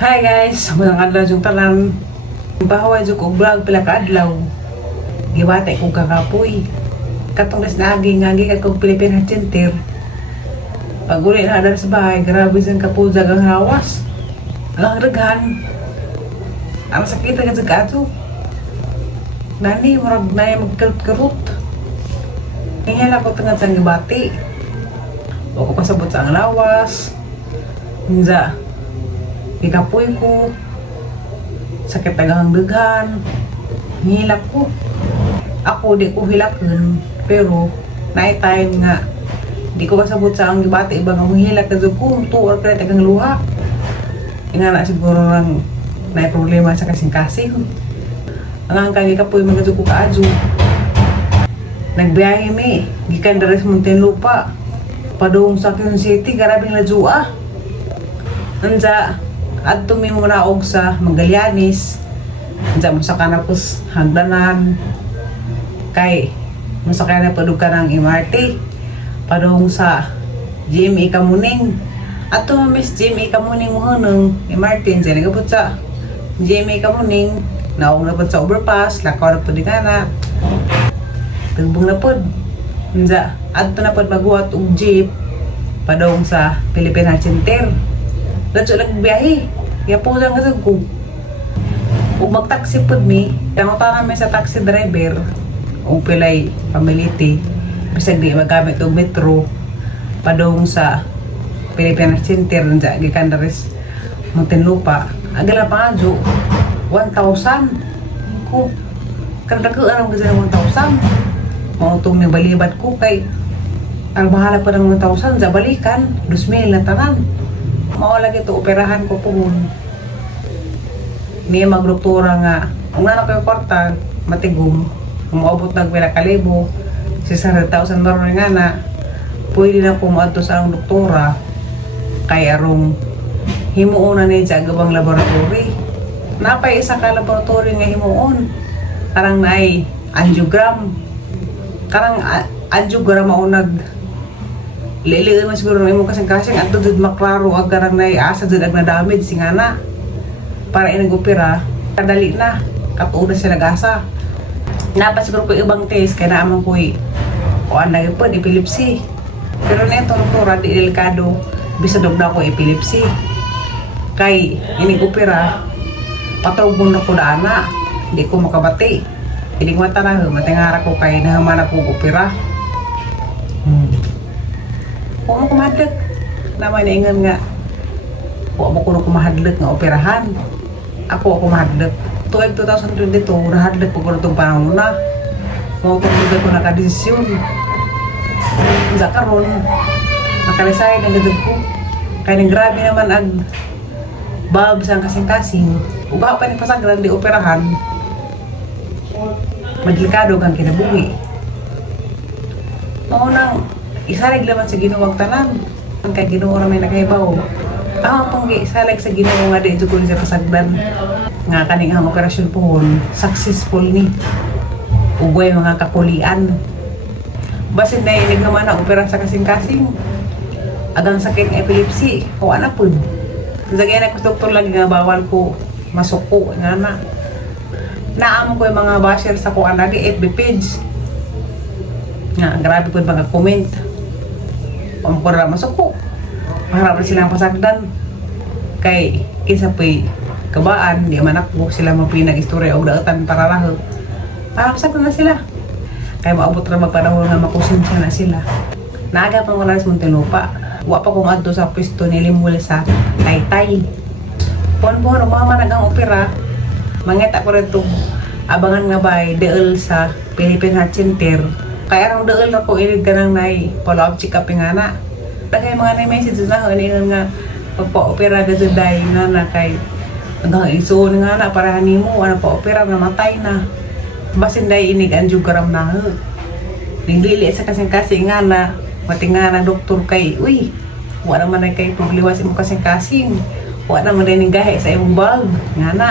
Hi guys, magandang adlaw yung tanan. Bahaway jud ko vlog pila ka adlaw. Giwate ko kakapoy. Katong nas nagi kat kog Philippine Heart Center. Pag uli na adal sa bahay, grabe sang kapuzag ang hawas. Ang daghan. Ang sakit agad sa kato. Nani, marag na yung magkarut-karut. Ngayon ako tangad sa gibati. O ko pasabot sa ang lawas. Minza, ikapoy ko. Sakit tagang daghan. Hilak ko. Ako di ko hilakin. Pero, naay time nga. Di ko kasabot sa ang gibati. Iba nga mahilak na dyan ko. Tuwar ka na tagang luha. Nga na siguro lang naay problema sa kasing-kasing. Ang kagi kapoy mga dyan ko kaadyo. Nagbiyahe mi. Gikan dari sa Muntinlupa. Padung sa Quezon City. Garabing ladua. Nandya, adto mi muna og sa Magallanes. Nandya mo sa kanapos hagdanan. Kay, mo sa kaya na padug ka ng MRT. Padung sa GMA Kamuning. Ato miss GMA Kamuning mo ng MRT. Nandya nagabot sa GMA Kamuning. Naong na po sa overpass. Lakaw na po di ka na. Tagbong na po. Nandya, adto na po maguhat og jeep. Padung sa Philippine Heart Center. Ladso lang biyahe. Kaya po lang kasi ko. Kung mag-taxi po mi, tangotan namin sa taxi driver, kung pilay pamiliti, bisag di magamit o metro, padong sa Philippine Heart Center, nandiyan, gikan daris Muntinlupa. Agala pa nga, 1,000. Ko, kada ko anong ganda ng 1,000. Mautong ni balibat ko kay, ang bahala pa ng 1,000, sa balikan, 2,000 na tanan. Mawala ito, operahan ko po. May magdoktora nga. Kung nanak ko yung kwarta, matigom. Kung maabot nagwila kalibo, 600,000 maroon nga na, pwede na po maadto sa ang doktora. Kaya arong himuon na niya sa agabang laboratory. Napay isa ka laboratory nga himuon. Karang naay angiogram. Karang angiogram maunag liliin mo siguro na mo kasing-kasing at doon maklaro agarang na asa doon ag na-damage si nga na para inag-opera kadali na katuod na sila gasa napa siguro ko ibang test kaya naman ko o anay po epilepsy pero na ito doktora di delikado bisa daw na ko epilepsy kay inag-opera patawag na ko na hindi ko makabati hindi ko matanang matingara ko kay nahaman ako opera Huwag mo kumahadlak. Naman na ingan nga. Huwag mo kuno kumahadlak nga operahan. Ako kumahadlak. Tuwag 2022, nahadlak po ko na itong panahon na. Mawag ko nakadesisyon. Sa karon, nakalisay na gadag ko. Kaya nang grabe naman ang bulbs ang kasing-kasing. Uga pa ni pasagran di operahan. Madelikado kang kinabuhi. Maunang isalig naman sa Ginoo tanan. Ang kay Ginoo ra may nakahibaw. Ang panggi isalig sa Ginoo nga di jud ko siya kasagdan. Nga kaning ang operasyon pohon successful ni. Ugay mga kakulian. Basin na inig naman ang opera sa kasing-kasing. Agang sakit ng epilepsy. O ana pud. Sagay na ko doktor lagi nga bawal ko masuko nga na. Naamo ko yung mga basher sa kuan lagi FB page. Nga grabe ko yung mga comment. Pamukura masok ko. Maharap na silang pasagdan. Kay, kisa po'y kabaan, di man ako sila mapinag-istorya o daotan para lahog. Parang pasagdan na sila. Kaya maabot na magpanahon nga makusensya na sila. Naaga pang wala sa Muntinlupa. Wa pa kong adto sa pwesto ni Limul sa Taytay. Puan-puan, umama nagang opera. Mangita ko rin itong abangan nga ba'y deal sa Philippine Heart Center. Kaya arang doon ako ilig ka nang nai follow-up check-up nga na. Kaya mga na-message na ako nga pagpa-opera ka sa day nga na kay hanggang isuon nga na para hanimo ano pa-opera na matay na. Basin day inig angiogram na ho. Nindili sa kasing-kasing nga na mati nga na doktor kay uy wala naman ay kay problema sa imong kasing-kasing. Wala naman din gahe sa imong bulb nga na.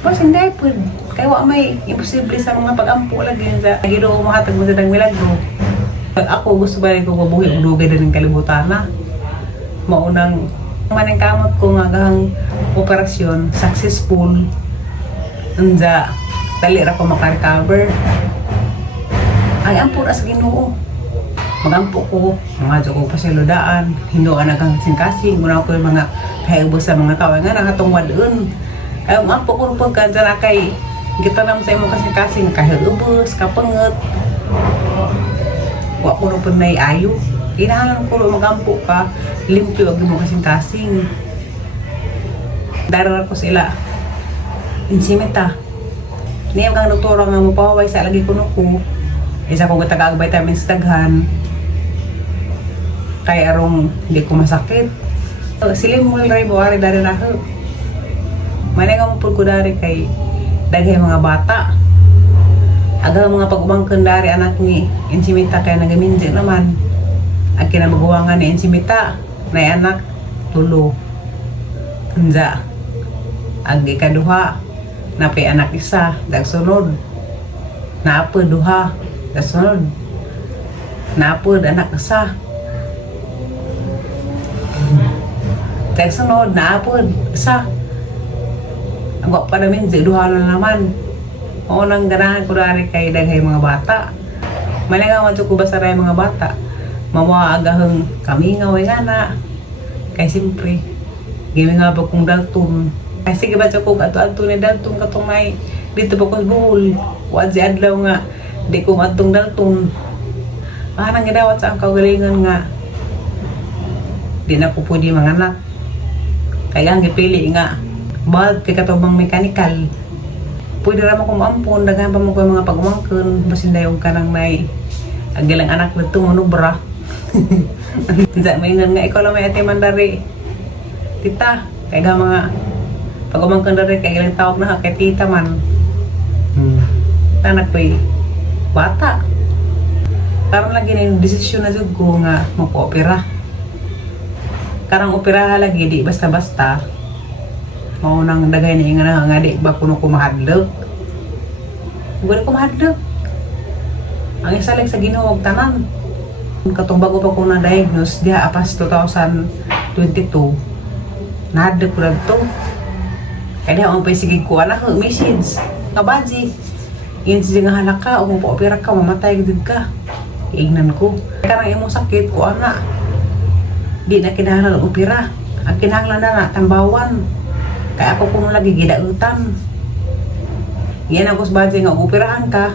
Basin day po kaya wa may imposible sa mga pag-ampo lagi sa Ginoo mahatag mo sa milagro. Ako gusto ba rin ko mabuhi og dugay din ng kalibutan na. Maunang Manang kamot ko nga gang operasyon successful. Unja dali ra ko maka-recover. Ay ampun as Ginoo. Magampo ko, mga ko pa sa ludaan, hinduan agang kasing-kasing, muna ko yung mga kaibos sa mga tao nga nakatungwad un. Ay ampo ko pagkadala kay kita naman sa imo kasing-kasing, kahiubos, kapangat. Wa ko rin na ayo. Kinahalan ko magampo ka, limpyo ag mo kasing-kasing. Darar ko sila. Insimita. Niyang kang doktora nga mo paway sa lagi ko ko. Isa ko tagag vitamins daghan. Kaya arong hindi ko masakit. Silim mo rin buwari dari na ho. Manay nga mo ko dari kay daghay mga bata. Aga mga pag-umangkan dari anak ni Insimita kaya nagaminji naman. Ang kinamaguwangan ni Insimita na anak tulo. Unja. Ang ikaduha napay anak isa dagsunod. Naapod duha dagsunod. Naapod anak isa. Dagsunod naapod isa. Ang pa namin duha na naman. Oo nang ganahan ko dari kay daghay mga bata. Malingaw ko ba sa mga bata? Mamaagahang kami nga way nga na. Kay simpre, gimi nga ba kong dalton. Kay sige ba ko ato-ato ni dalton katong may dito ba kong buhol. Wad si adlaw nga, di ko matong dalton. Parang ginawat sa ang kagalingan nga. Di na ko pwede mga anak. Kaya ang gipili nga, bawat kay katubang mechanical. Pwede naman kong maampun, daghan pa mo ko mga pag-umangkon, basin na yung kanang may agilang anak nito, manubra. May nga ikaw lang may ate mandari. Tita, kaya mga pag-umangkon dari, kaya ilang tawag na kay tita man. Tanak ko'y bata. Karang lagi na yung desisyon na jud ko nga magpa-opera. Karang opera lagi, di basta-basta. Maunang dagay na nga di ba kuno ko mahadlok. Huwag ko mahadlok. Ang isa lang sa Ginoo tanan. Katong bago pa ko na-diagnose, diha apas 2022. Nahadlok ko lang to. Kaya diha ang pasigig ko, anak, message. Kabaji. Yan siya nga halaka, o magpa-opera ka, mamatay gud ka. Iignan ko. Karang imong sakit ko, anak. Di na kinahanglan opera. Ang kinahanglan na tambawan. Kaya ako kuno lagi gidautan. Yan ang kusbaji nga operahan ka.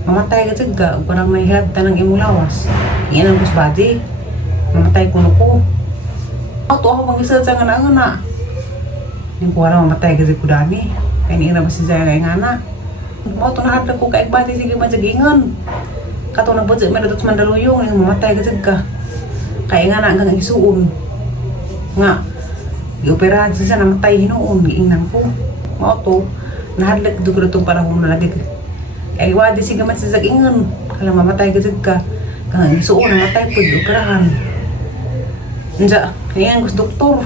Mamatay ka jud ka, ug parang mahilabtan ng imong lawas. Yan ang kusbaji. Mamatay kuno ko. Ato ako pangisad sa ngana-ngana. Yung kuwara mamatay ka jud ko dani. Kaya ni ina basi siya kay ngana. Mao to nahadlok ko kay bati sige majagingon. Kato na budget man datot mandaluyong, yung mamatay ka jud ka. Kaya nga na hanggang isuon nga i-operahan siya namatay hinuon giingnan ko mao to nahadlak dugro tong panahon na lagi kaya wadi sige man sa ingon kala mamatay gud ka kang isuon namatay pud operahan unsa niyan kus doktor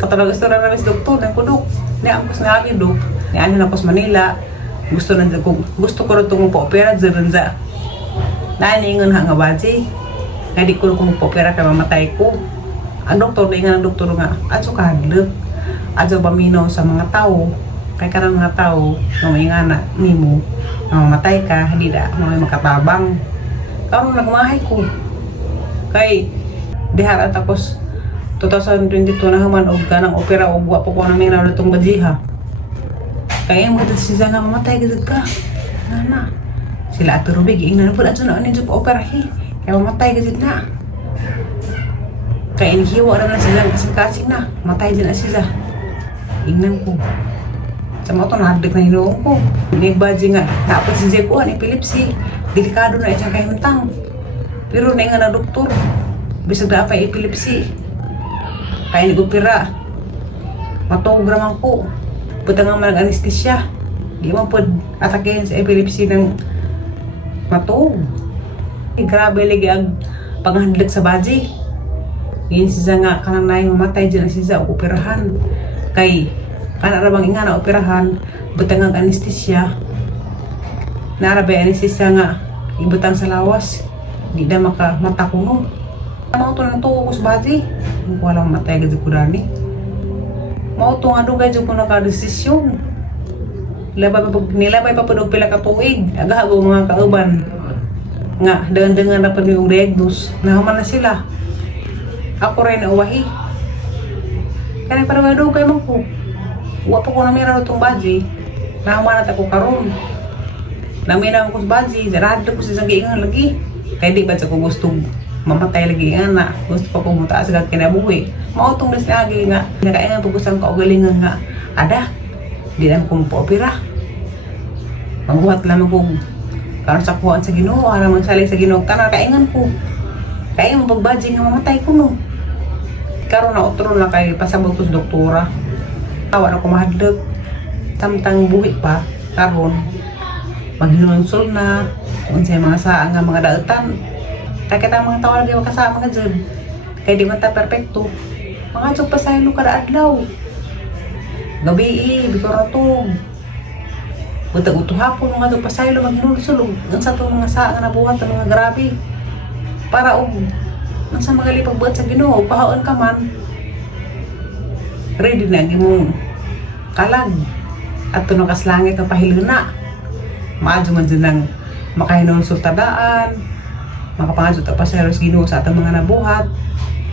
katulad gusto ra mis doktor nang kudok ni ang kus nga agi dok ni ano na kus Manila gusto ko ro tong po-opera sa nani ingon nga baji kaya di ko kung po-opera kaya mamatay ko. Ang doktor, di nga ng doktor nga, adso kahadlok, adso paminaw sa mga tao, kaya ka ng mga tao, na may nga na, nimo, na mamatay ka, hindi na, mga makatabang. Karon nagmahay ko. Kay, diharat tapos, 2022 na human, og ka ng opera, og wapo ko namin na itong bajiha. Kaya mo dito siya nga mamatay gud ka. Na. Sila ato rubig, ingnan po, adso na, anin pa operahi. Kaya mamatay gud na. Kaya inihiwa na sila kasing-kasing na. Matay din na sila. Ingnan ko. Sa mga ito, nahadlag na hinuong ko. Nagbaji nga. Dapat si Jay ko, epilepsy. Delikado na isang kahintang. Pero na nga na doktor. Bisag na pa epilepsy. Kaya nag-opera. Matograman ko. Puta nga man anesthesia. Di man po atakehin sa epilepsy ng matog. Grabe lagi ang panghandlag sa baji. Yan siya nga kanang naing mamatay dyan na siya o operahan. Kay kanarabang nga na operahan, butang ang anesthesia. Narabay anesthesia nga ibutang sa lawas. Di na mata kuno. Mau to nang tuwa ko sa baji. Walang matay gid ko dani. Mau to nga dugay jud ko naka-desisyon. Nilabay pa pud og pila ka tuig. Agahago mga kauban. Nga dengan na pa ni diagnos. Nahaman na sila. Ako rin uwahi. Kaya para dugay man ko. Wa pa ko na mira itong baji. Nahaman na ako karon. Naminaw ko sa baji. Darado ko sa giingan lagi. Kaya di ba ko gusto mamatay lagi nga na. Gusto pa pumunta sa kinabuhi. Mautong na siya lagi nga. Nakaingan po gusto ang kaugalingan nga. Ada. Di lang kong po-opera. Magbuhat lang ako. Karon sa kuhaan sa Ginoo. Alam magsalig sa Ginoo. Tanan kaingan ko. Kaingan mo pagbaji nga mamatay ko no. Karon na otro na kay pasabot ko sa doktora. Awa na ko mahadlok. Samtang buhi pa. Karon. Maghinulsol na. Kung siya mga saan nga mga daetan. Takit ang mga tao lagi makasama nga dyan. Kaya di man ta perfecto. Mga dyan pasaylo kada adlaw. Gabi bikoratog. Butag-uto hapon mga dyan pasaylo maghinulsol. Ang sa itong mga saan nga nabuhat ang mga grabe. Para ang sa mga lipagbuhat sa Ginoo, pahaon ka man. Ready na mo kalag. At ito nakaslangit ang pahiluna. Maadyo man dyan ng makahinulsol tadaan. Makapangadyo ta pasaylo sa Ginoo sa atong mga nabuhat.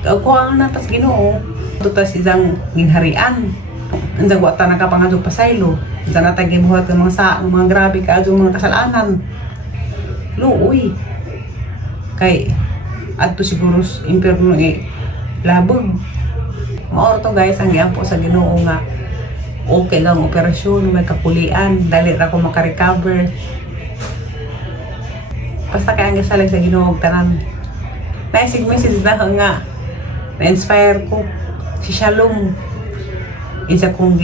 Kuha nga natas Ginoo. Ito tas isang ginharian. Andiyan wata nakapangadyo pasaylo. Andiyan natang gibuhat ng mga sa mga grabe kaadyo mga kasalanan. Luoy. Kay adto siguro impierno labog. Mao to guys ang giampo sa Ginoo nga okay lang operasyon may kapulian dali ra ko maka-recover. Basta kaya ang gisalig sa Ginoo og tanan. Naisig message na nga na-inspire ko si Shalom. Isa kong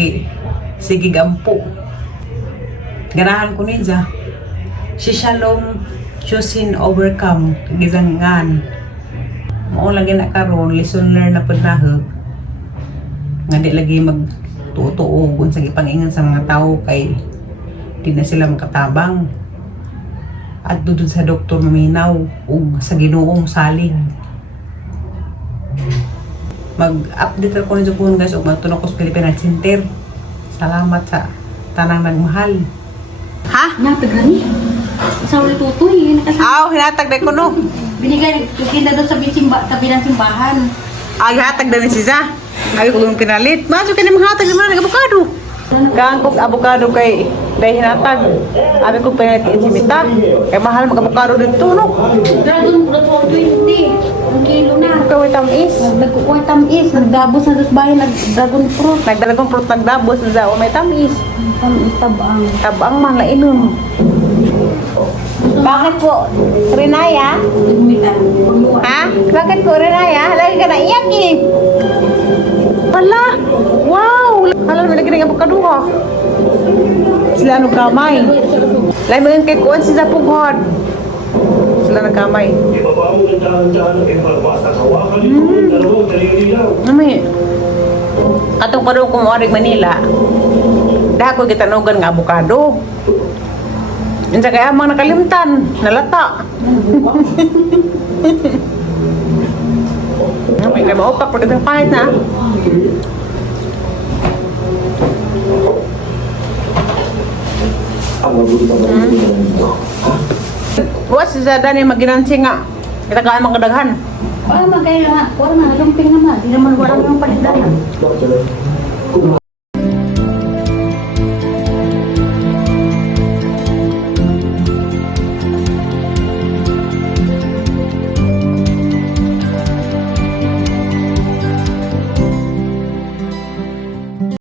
sige gampo. Ganahan ko niya. Si Shalom choosing overcome gizangan. Mao lagi na karon lesson learned na pud na nga di lagi magtuo-tuo sa gipangingan sa mga tao kay di na sila makatabang. At dudod sa doktor maminaw ug sa Ginoong salig. Mag-update ako na dyan guys ug magtunok ko sa Philippine Heart Center. Salamat sa tanang nagmahal. Ha? Natagani? Sa ulit tutoy, Aw, hinatag na ko no. binigay, kinda doon sa tabi ng simbahan. Ay, hatag na ni Siza. Ay, ko yung pinalit. Masuk ka na mahatag naman ng abukado. Gangkog abukado kay dahil hinatag. Abi ko pinalit si Mita. Kay mahal mag-abukado dito, no? Dragon fruit 420. Ang kilo na. Kaway tamis. Nagkukuha tamis. Nagdabos na dos bahay. Nag-dragon fruit. Nagdalagong fruit nagdabos na sa may tamis. Tamis tabang. Tabang man la inom. Bakit po, Renaya? Ha? Bakit po, Renaya? Lagi ka naiyak eh. Wala! Wow! Hala naman lagi ng abukado ha. Sila nagkamay. Lain mo yung kay Kuan si Zapughod. Sila nagkamay. Nami. Katong padong kumuarig Manila. Dahil ko gitanugan nga abukado. Yan sa kaya amang nakalimtan, nalata. May kaya maupak, pagkatang pahit na. Buwas sa dani maginansi nga. Itagaan mga kadaghan. Wala magkaya nga. Wala na. Lumping naman. Di naman wala nang palitan.